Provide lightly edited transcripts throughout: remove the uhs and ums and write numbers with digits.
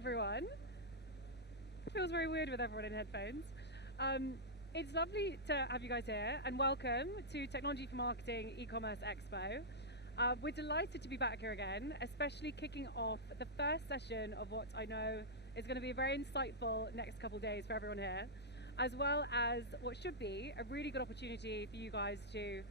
everyone. It feels very weird with everyone in headphones. It's lovely to have you guys here, and welcome to Technology for Marketing E-Commerce Expo. We're delighted to be back here again, especially kicking off the first session of what I know is going to be a very insightful next couple of days for everyone here, as well as what should be a really good opportunity for you guys to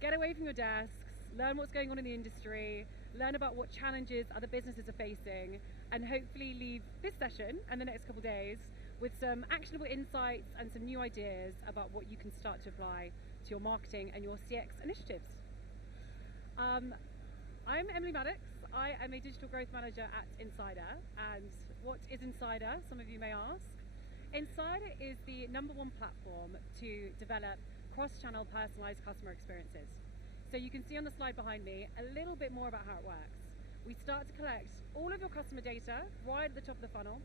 get away from your desks, learn what's going on in the industry, learn about what challenges other businesses are facing, and hopefully leave this session and the next couple of days with some actionable insights and some new ideas about what you can start to apply to your marketing and your CX initiatives. I'm Emily Maddox. I am a digital growth manager at Insider. And what is Insider? Some of you may ask. Insider is the #1 platform to develop cross-channel personalized customer experiences. So you can see on the slide behind me a little bit more about how it works. We start to collect all of your customer data right at the top of the funnel.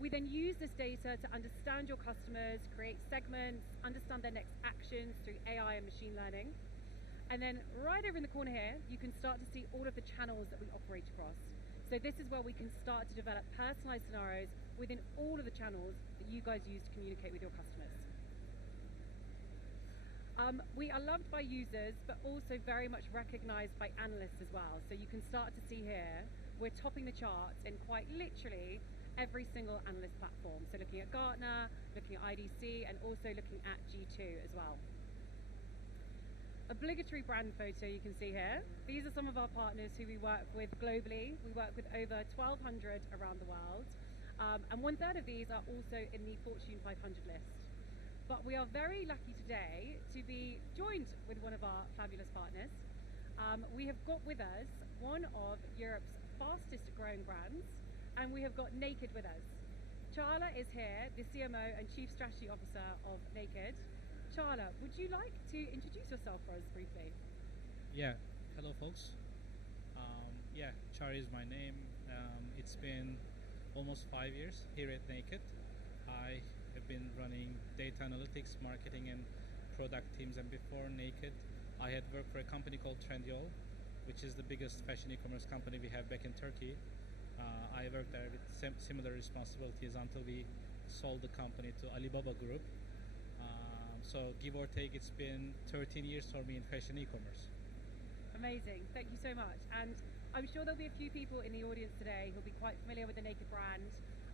We then use this data to understand your customers, create segments, understand their next actions through AI and machine learning. And then right over in the corner here, you can start to see all of the channels that we operate across. So this is where we can start to develop personalized scenarios within all of the channels that you guys use to communicate with your customers. We are loved by users, but also very much recognized by analysts as well. So you can start to see here, we're topping the charts in quite literally every single analyst platform. So looking at Gartner, looking at IDC, and also looking at G2 as well. Obligatory brand photo you can see here. These are some of our partners who we work with globally. We work with over 1,200 around the world. And 1/3 of these are also in the Fortune 500 list. But we are very lucky today to be joined with one of our fabulous partners. We have got with us one of Europe's fastest growing brands, and we have got Naked with us. Charla is here, the CMO and Chief Strategy Officer of Naked. Charla, would you like to introduce yourself for us briefly? Yeah, hello folks. Chari is my name. It's been almost 5 years here at Naked. I have been running data analytics, marketing, and product teams, and before Naked, I had worked for a company called Trendyol, which is the biggest fashion e-commerce company we have back in Turkey. I worked there with similar responsibilities until we sold the company to Alibaba Group. So give or take, it's been 13 years for me in fashion e-commerce. Amazing, thank you so much. And I'm sure there'll be a few people in the audience today who'll be quite familiar with the Naked brand,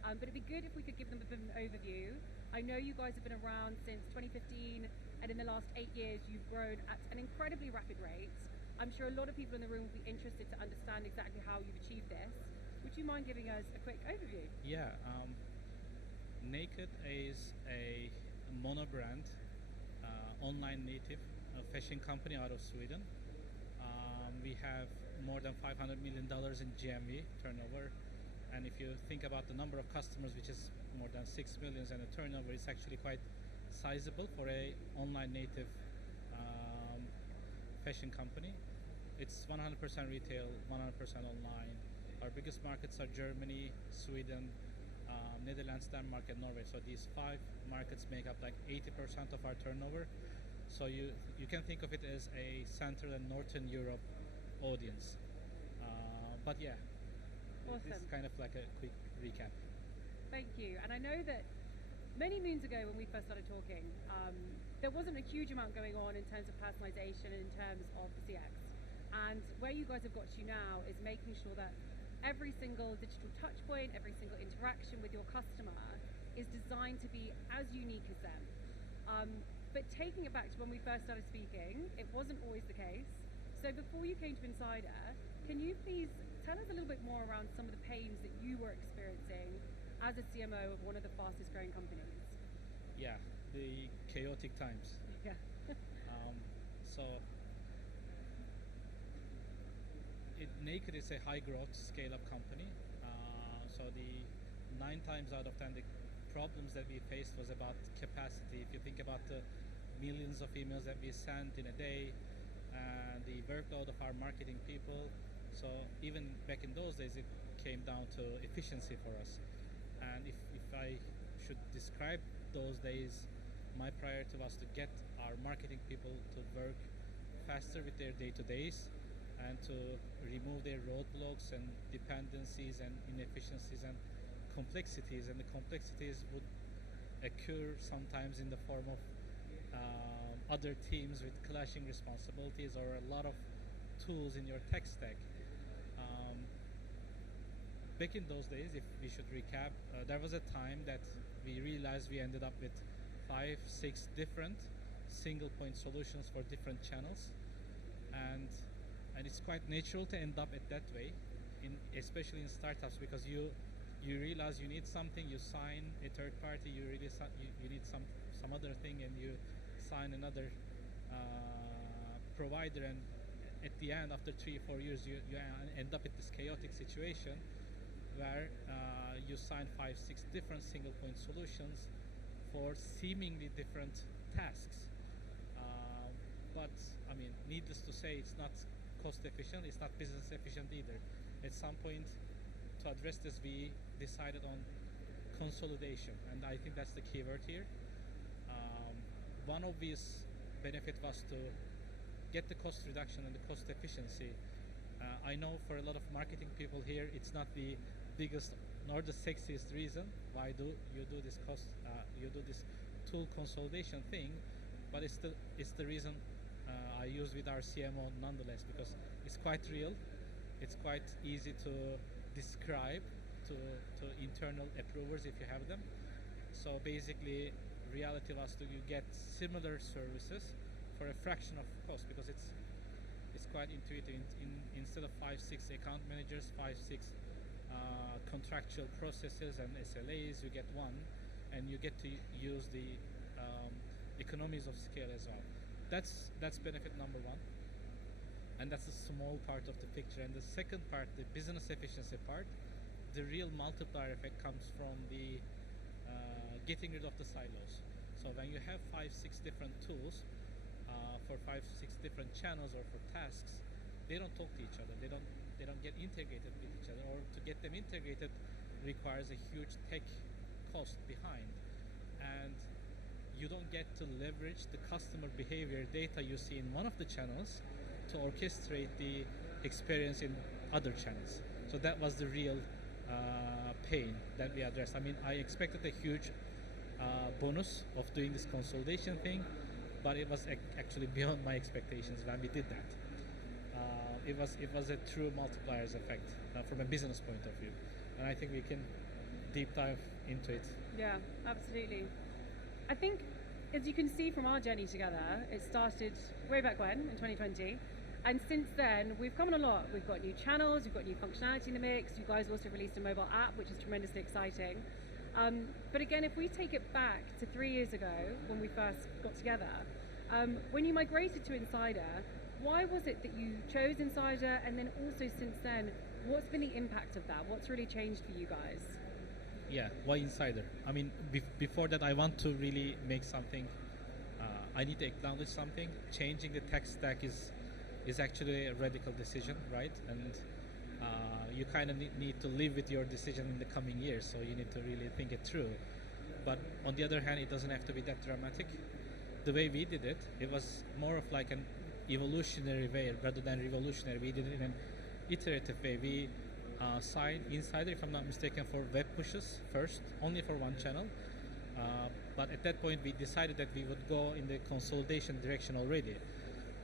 but it'd be good if we could give them a bit of an overview. I know you guys have been around since 2015, and in the last 8 years you've grown at an incredibly rapid rate. I'm sure a lot of people in the room will be interested to understand exactly how you've achieved this. Would you mind giving us a quick overview? Yeah, Naked is a mono brand, online native fashion company out of Sweden. We have more than $500 million in GMV turnover, and if you think about the number of customers, which is more than 6 million, and the turnover is actually quite sizable for a online native fashion company. It's 100% retail, 100% online. Our biggest markets are Germany, Sweden, Netherlands, Denmark, and Norway. So these 5 markets make up like 80% of our turnover. So you can think of it as a Central and Northern Europe audience. But yeah, awesome. This is kind of like a quick recap. Thank you. And I know that many moons ago when we first started talking, there wasn't a huge amount going on in terms of personalization and in terms of the CX. And where you guys have got to now is making sure that every single digital touch point, every single interaction with your customer is designed to be as unique as them. But taking it back to when we first started speaking, it wasn't always the case. So before you came to Insider, can you please tell us a little bit more around some of the pains that you were experiencing as a CMO of one of the fastest growing companies? Yeah, the chaotic times. Yeah. Naked is a high growth scale up company. So the 9 times out of 10 the problems that we faced was about capacity. If you think about the millions of emails that we sent in a day and the workload of our marketing people, so even back in those days it came down to efficiency for us. And if I should describe those days, my priority was to get our marketing people to work faster with their day-to-days and to remove their roadblocks and dependencies and inefficiencies and complexities, and the complexities would occur sometimes in the form of other teams with clashing responsibilities or a lot of tools in your tech stack. Um, Back in those days, if we should recap, there was a time that we realized we ended up with 5, 6 different single point solutions for different channels, and it's quite natural to end up at that way, especially in startups, because you realize you need something, you sign a third party, you need some other thing, and you sign another provider, and at the end, after 3 or 4 years, you end up with this chaotic situation where you sign 5, 6 different single point solutions for seemingly different tasks. But I mean, needless to say, it's not cost efficient, it's not business efficient either. At some point, to address this, we decided on consolidation, and I think that's the key word here. One obvious benefit was to get the cost reduction and the cost efficiency. I know for a lot of marketing people here, it's not the biggest nor the sexiest reason why you do this tool consolidation thing, but it's the reason I use with our CMO nonetheless, because it's quite real, it's quite easy to describe to internal approvers if you have them. So basically, reality was to you get similar services for a fraction of cost, because it's quite intuitive. Instead of 5, 6 account managers, 5, 6 contractual processes and SLAs, you get one, and you get to use the economies of scale as well. That's benefit number one, and that's a small part of the picture. And the second part, the business efficiency part, the real multiplier effect comes from the getting rid of the silos. So when you have 5, 6 different tools for 5, 6 different channels or for tasks, they don't talk to each other. They don't get integrated with each other, or to get them integrated requires a huge tech cost behind, and you don't get to leverage the customer behavior data you see in one of the channels to orchestrate the experience in other channels. So that was the real pain that we addressed. I mean, I expected a huge bonus of doing this consolidation thing, but it was actually beyond my expectations when we did that. It was a true multipliers effect from a business point of view, and I think we can deep dive into it. Yeah, absolutely. I think, as you can see from our journey together, it started way back when, in 2020, and since then we've come on a lot. We've got new channels, we've got new functionality in the mix. You guys also released a mobile app, which is tremendously exciting. But again, if we take it back to 3 years ago when we first got together, when you migrated to Insider, why was it that you chose Insider? And then also since then, what's been the impact of that? What's really changed for you guys? Yeah, why Insider? I mean, before that, I want to really make something. I need to acknowledge something. Changing the tech stack is actually a radical decision, right? And you kind of need to live with your decision in the coming years, so you need to really think it through. But on the other hand, it doesn't have to be that dramatic. The way we did it, it was more of like an evolutionary way rather than revolutionary. We did it in an iterative way. We signed Insider, if I'm not mistaken, for web pushes first, only for one channel. But at that point, we decided that we would go in the consolidation direction already.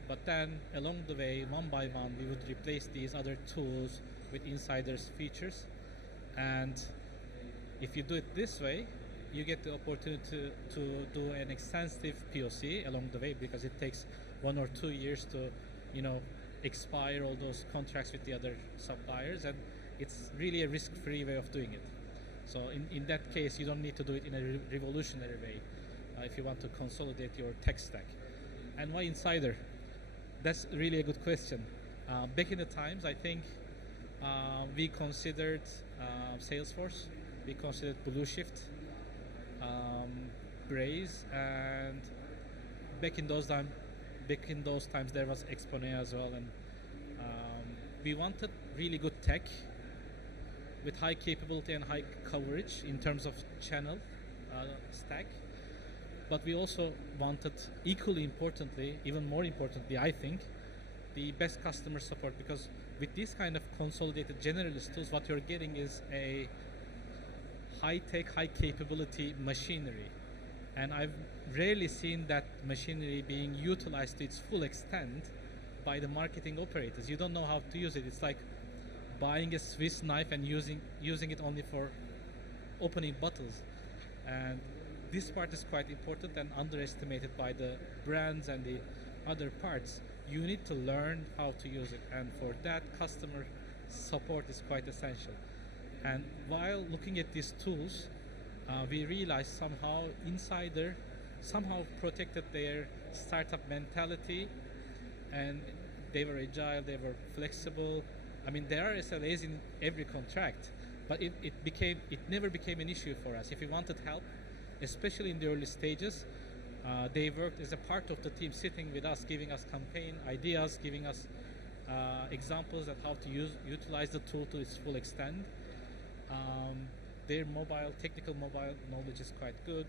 But then, along the way, one by one, we would replace these other tools with Insider's features. And if you do it this way, you get the opportunity to do an extensive POC along the way, because it takes 1 or 2 years to, expire all those contracts with the other suppliers, and it's really a risk-free way of doing it. So in that case, you don't need to do it in a revolutionary way if you want to consolidate your tech stack. And why Insider? That's really a good question. Back in the times, I think we considered Salesforce, we considered Blueshift, Braze, and back in those times there was Exponent as well, and we wanted really good tech with high capability and high coverage in terms of channel stack, but we also wanted, equally importantly, even more importantly, I think, the best customer support, because with these kind of consolidated generalist tools, what you're getting is a high-tech, high-capability machinery. And I've rarely seen that machinery being utilized to its full extent by the marketing operators. You don't know how to use it. It's like buying a Swiss knife and using it only for opening bottles. And this part is quite important and underestimated by the brands and the other parts. You need to learn how to use it, and for that, customer support is quite essential. And while looking at these tools, we realized somehow Insider somehow protected their startup mentality, and they were agile, they were flexible. I mean, there are SLAs in every contract, but it never became an issue for us. If we wanted help, especially in the early stages, they worked as a part of the team, sitting with us, giving us campaign ideas, giving us examples of how to utilize the tool to its full extent. Their technical mobile knowledge is quite good.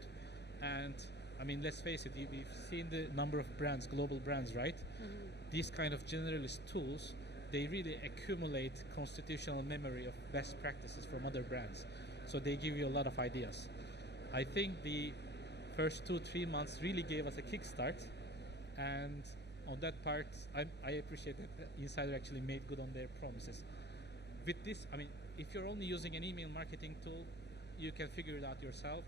And I mean, let's face it, we've seen the number of brands, global brands, right? Mm-hmm. These kind of generalist tools, they really accumulate constitutional memory of best practices from other brands. So they give you a lot of ideas. I think the first 2-3 months really gave us a kickstart. And on that part, I appreciate that Insider actually made good on their promises. With this, I mean, if you're only using an email marketing tool, you can figure it out yourself.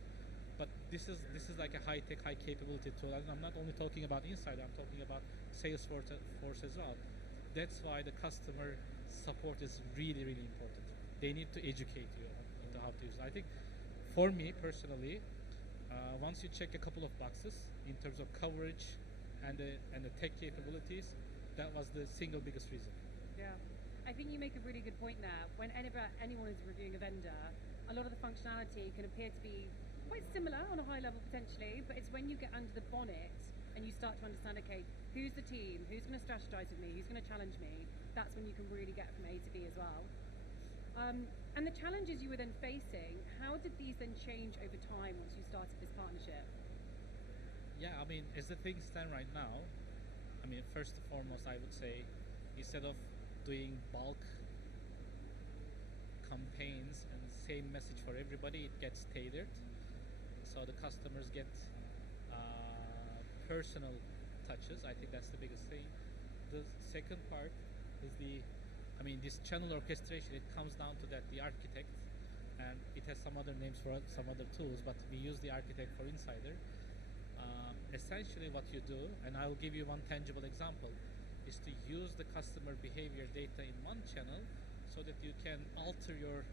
But this is like a high-tech, high-capability tool. And I'm not only talking about Insider, I'm talking about Salesforce as well. That's why the customer support is really, really important. They need to educate you into how to use it. I think, for me personally, once you check a couple of boxes in terms of coverage and the tech capabilities, that was the single biggest reason. Yeah. I think you make a really good point there. Whenever anyone is reviewing a vendor, a lot of the functionality can appear to be quite similar on a high level potentially, but it's when you get under the bonnet and you start to understand, okay, who's the team, who's going to strategize with me, who's going to challenge me, that's when you can really get from A to B as well. And the challenges you were then facing, how did these then change over time once you started this partnership? Yeah, I mean, as the things stand right now, I mean, first and foremost, I would say, instead of doing bulk campaigns and same message for everybody, it gets tailored. So the customers get personal touches. I think that's the biggest thing. The second part is this channel orchestration. It comes down to that, the architect, and it has some other names for some other tools, but we use the architect for Insider. Essentially what you do, and I'll give you one tangible example, is to use the customer behavior data in one channel so that you can alter your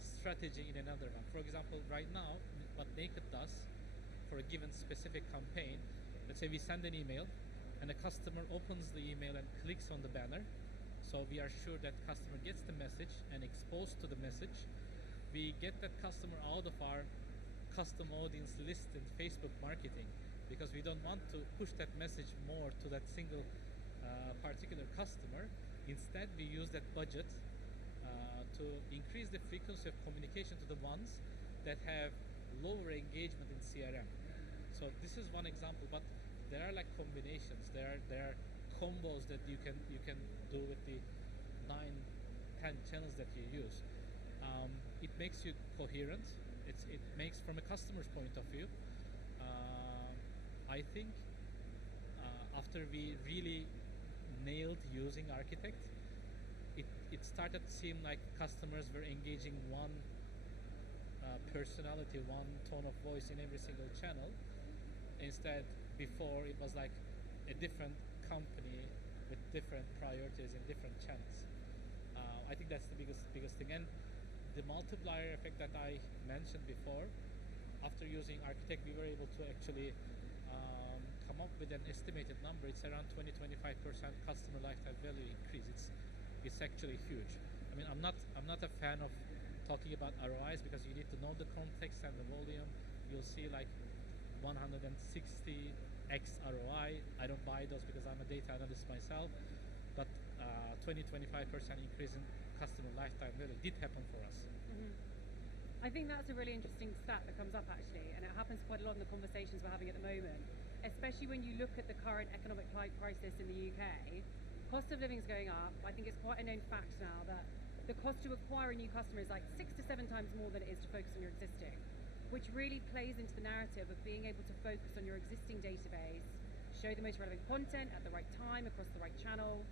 strategy in another one. For example, right now, what Naked does for a given specific campaign, let's say we send an email and the customer opens the email and clicks on the banner. So we are sure that customer gets the message and exposed to the message. We get that customer out of our custom audience list in Facebook marketing, because we don't want to push that message more to that single particular customer. Instead, we use that budget to increase the frequency of communication to the ones that have lower engagement in CRM. So this is one example, but there are like combinations. There are combos that you can do with the 9-10 channels that you use. It makes you coherent. It makes, from a customer's point of view, I think after we really nailed using Architect, it started to seem like customers were engaging one personality, one tone of voice in every single channel. Instead, before it was like a different company with different priorities in different channels. I think that's the biggest thing. And the multiplier effect that I mentioned before, after using Architect, we were able to actually come up with an estimated number. It's around 20-25% customer lifetime value increase. It's actually huge. I mean, I'm not a fan of talking about ROIs, because you need to know the context and the volume. You'll see like 160x ROI. I don't buy those because I'm a data analyst myself. But 20-25% increase in customer lifetime value did happen for us. Mm-hmm. I think that's a really interesting stat that comes up actually, and it happens quite a lot in the conversations we're having at the moment, especially when you look at the current economic crisis in the UK. Cost of living is going up. I think it's quite a known fact now that the cost to acquire a new customer is like 6 to 7 times more than it is to focus on your existing, which really plays into the narrative of being able to focus on your existing database, show the most relevant content at the right time across the right channel,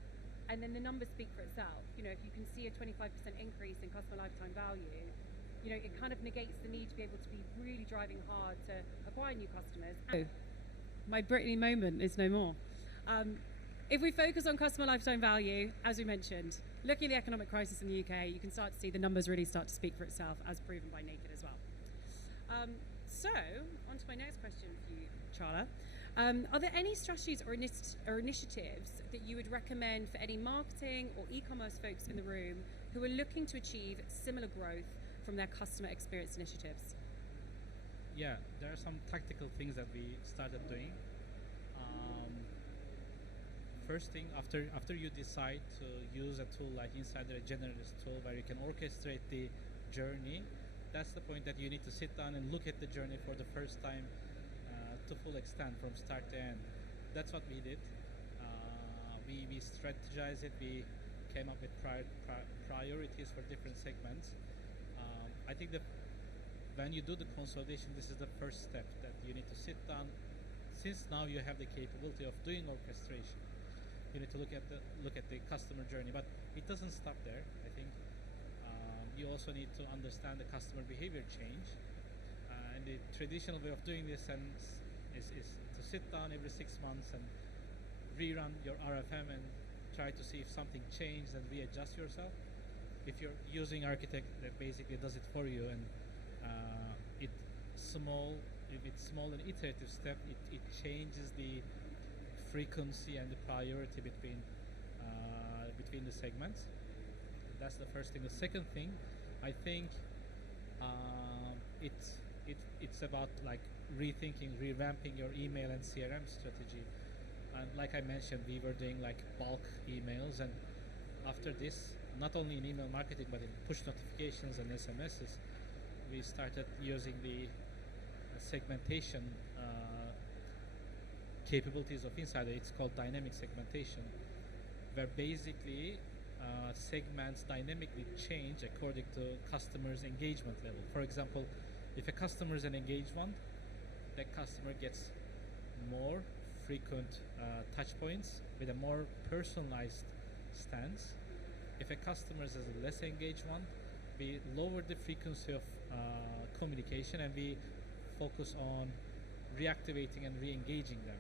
and then the numbers speak for itself. You know, if you can see a 25% increase in customer lifetime value, you know, it kind of negates the need to be able to be really driving hard to acquire new customers. My Brittany moment is no more. If we focus on customer lifetime value, as we mentioned, looking at the economic crisis in the UK, you can start to see the numbers really start to speak for itself, as proven by Naked as well. So, on to my next question for you, Charla. Are there any strategies or initiatives that you would recommend for any marketing or e-commerce folks in the room who are looking to achieve similar growth from their customer experience initiatives? Yeah, there are some tactical things that we started doing. First thing, after you decide to use a tool like Insider, a generalist tool where you can orchestrate the journey, that's the point that you need to sit down and look at the journey for the first time to full extent from start to end. That's what we did. We strategized it. We came up with priorities for different segments. I think that when you do the consolidation, this is the first step, that you need to sit down. Since now you have the capability of doing orchestration, you need to look at the customer journey, but it doesn't stop there. I think you also need to understand the customer behavior change, and the traditional way of doing this is to sit down every 6 months and rerun your RFM and try to see if something changed and readjust yourself. If you're using Architect, that basically does it for you, and if it's small and iterative step, it changes the frequency and the priority between the segments. That's the first thing. The second thing, I think it's about like rethinking, revamping your email and CRM strategy. And like I mentioned, we were doing like bulk emails, and after this, not only in email marketing but in push notifications and SMSs, we started using the segmentation capabilities of Insider. It's called dynamic segmentation, where basically segments dynamically change according to customers' engagement level. For example, if a customer is an engaged one, that customer gets more frequent touch points with a more personalized stance. If a customer is a less engaged one, we lower the frequency of communication and we focus on reactivating and re-engaging them.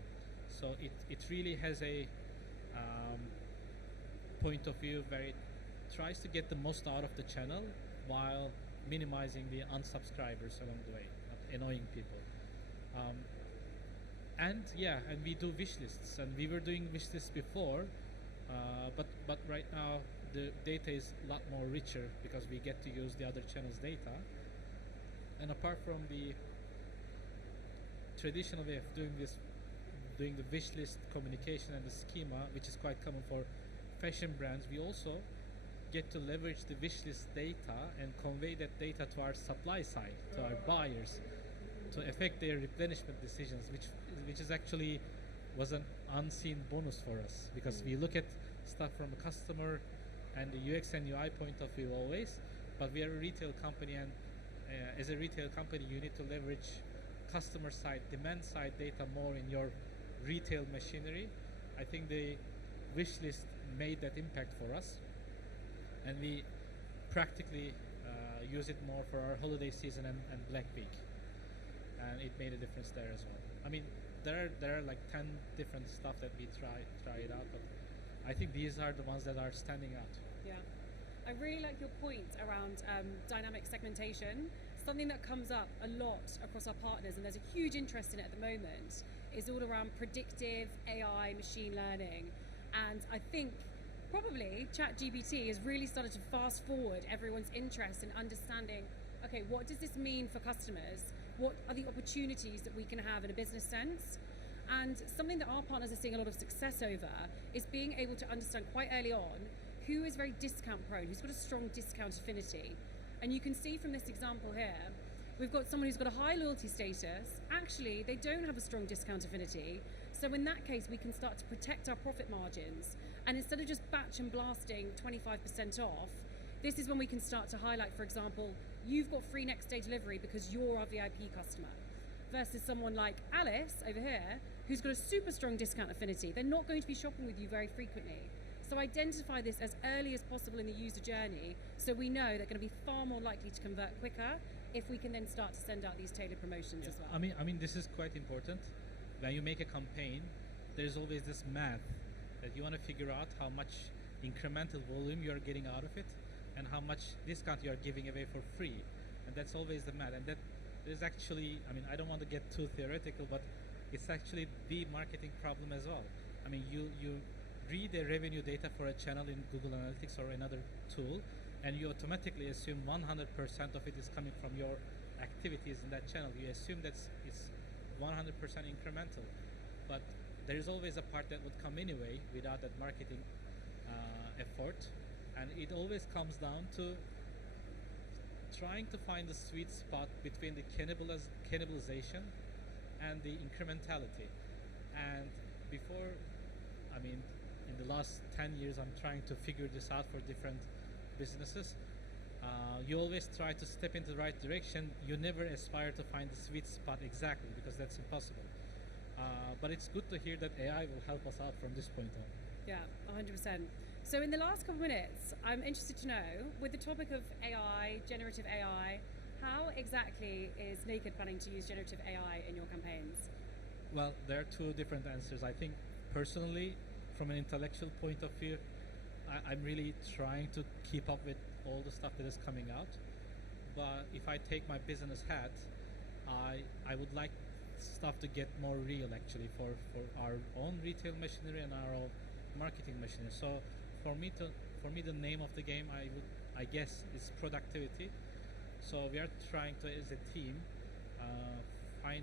So it really has a point of view where it tries to get the most out of the channel while minimizing the unsubscribers along the way, not annoying people. And we do wish lists, and we were doing wish lists before, but right now the data is a lot more richer because we get to use the other channels' data. And apart from the traditional way of doing the wish list communication and the schema, which is quite common for fashion brands, we also get to leverage the wish list data and convey that data to our supply side, to our buyers, to affect their replenishment decisions, which is actually was an unseen bonus for us, because we look at stuff from a customer and the UX and UI point of view always, but we are a retail company, and as a retail company you need to leverage customer side, demand side data more in your retail machinery. I think the wish list made that impact for us, and we practically use it more for our holiday season and Black Week, and it made a difference there as well. I mean, there are like 10 different stuff that we try it out, but I think these are the ones that are standing out. Yeah, I really like your point around dynamic segmentation. Something that comes up a lot across our partners, and there's a huge interest in it at the moment, is all around predictive AI, machine learning. And I think probably ChatGPT has really started to fast forward everyone's interest in understanding, okay, what does this mean for customers? What are the opportunities that we can have in a business sense? And something that our partners are seeing a lot of success over is being able to understand quite early on who is very discount prone, who's got a strong discount affinity. And you can see from this example here, we've got someone who's got a high loyalty status. Actually, they don't have a strong discount affinity. So in that case, we can start to protect our profit margins. And instead of just batch and blasting 25% off, this is when we can start to highlight, for example, you've got free next day delivery because you're our VIP customer, versus someone like Alice over here, who's got a super strong discount affinity. They're not going to be shopping with you very frequently. So identify this as early as possible in the user journey, so we know they're going to be far more likely to convert quicker if we can then start to send out these tailored promotions as well. I mean, this is quite important. When you make a campaign, there's always this math that you want to figure out how much incremental volume you're getting out of it and how much discount you're giving away for free. And that's always the math. And that is actually, I mean, I don't want to get too theoretical, but it's actually the marketing problem as well. I mean, you read the revenue data for a channel in Google Analytics or another tool, and you automatically assume 100% of it is coming from your activities in that channel. You assume that it's 100% incremental, but there is always a part that would come anyway without that marketing effort, and it always comes down to trying to find the sweet spot between the cannibalization and the incrementality. And before, I mean, in the last 10 years, I'm trying to figure this out for different businesses. You always try to step into the right direction. You never aspire to find the sweet spot exactly, because that's impossible. But it's good to hear that AI will help us out from this point on. Yeah, 100%. So in the last couple of minutes, I'm interested to know, with the topic of AI, generative AI, how exactly is Naked planning to use generative AI in your campaigns? Well, there are two different answers. I think personally, from an intellectual point of view, I'm really trying to keep up with all the stuff that is coming out. But if I take my business hat, I would like stuff to get more real actually for our own retail machinery and our own marketing machinery. So for me, the name of the game, I guess, is productivity. So we are trying to, as a team, find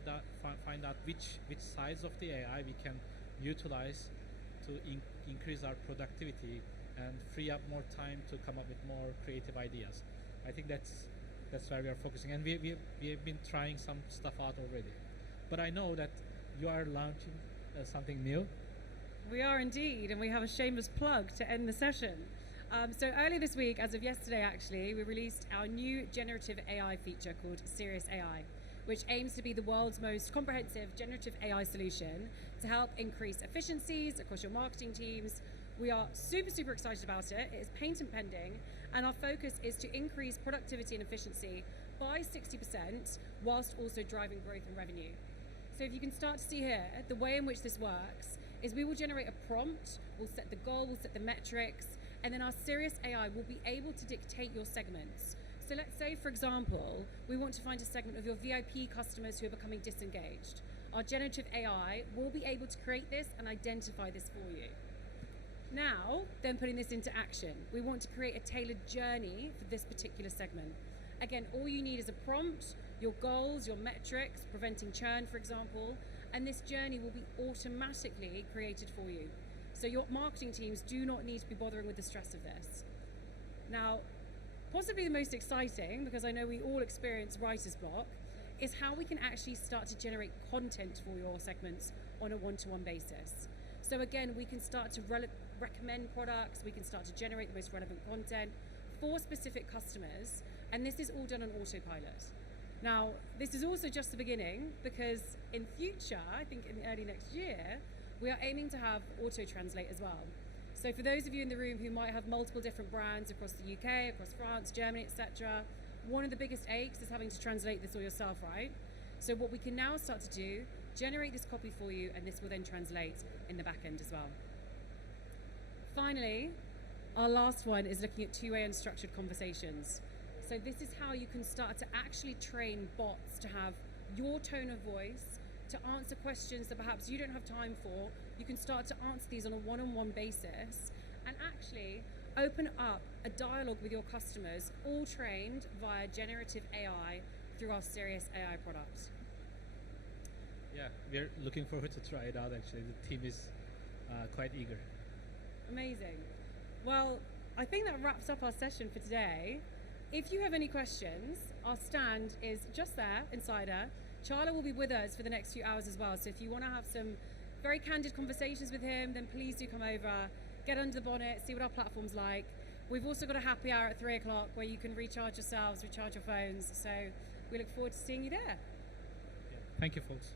out which sides of the AI we can utilize to increase our productivity and free up more time to come up with more creative ideas. I think that's where we are focusing, and we have been trying some stuff out already. But I know that you are launching something new. We are indeed, and we have a shameless plug to end the session. So earlier this week, as of yesterday actually, we released our new generative AI feature called Serious AI, which aims to be the world's most comprehensive generative AI solution to help increase efficiencies across your marketing teams. We are super excited about it. It is patent pending, and our focus is to increase productivity and efficiency by 60% whilst also driving growth and revenue. So if you can start to see here, the way in which this works is we will generate a prompt, we'll set the goal, we'll set the metrics, and then our Serious AI will be able to dictate your segments. So let's say, for example, we want to find a segment of your VIP customers who are becoming disengaged. Our generative AI will be able to create this and identify this for you. Now, then putting this into action, we want to create a tailored journey for this particular segment. Again, all you need is a prompt, your goals, your metrics, preventing churn, for example, and this journey will be automatically created for you. So your marketing teams do not need to be bothering with the stress of this. Now, possibly the most exciting, because I know we all experience writer's block, is how we can actually start to generate content for your segments on a one-to-one basis. So again, we can start to recommend products, we can start to generate the most relevant content for specific customers, and this is all done on autopilot. Now, this is also just the beginning, because in future, I think in early next year, we are aiming to have auto-translate as well. So for those of you in the room who might have multiple different brands across the UK, across France, Germany, etc., one of the biggest aches is having to translate this all yourself, right? So what we can now start to do, generate this copy for you, and this will then translate in the back end as well. Finally, our last one is looking at two-way unstructured conversations. So this is how you can start to actually train bots to have your tone of voice, to answer questions that perhaps you don't have time for. You can start to answer these on a one-on-one basis and actually open up a dialogue with your customers, all trained via generative AI through our Serious AI product. Yeah, we're looking forward to try it out actually. The team is quite eager. Amazing. Well, I think that wraps up our session for today. If you have any questions, our stand is just there, Insider. Charla will be with us for the next few hours as well, so if you want to have some very candid conversations with him, then please do come over, get under the bonnet, see what our platform's like. We've also got a happy hour at 3 o'clock where you can recharge yourselves, recharge your phones. So we look forward to seeing you there. Thank you, folks.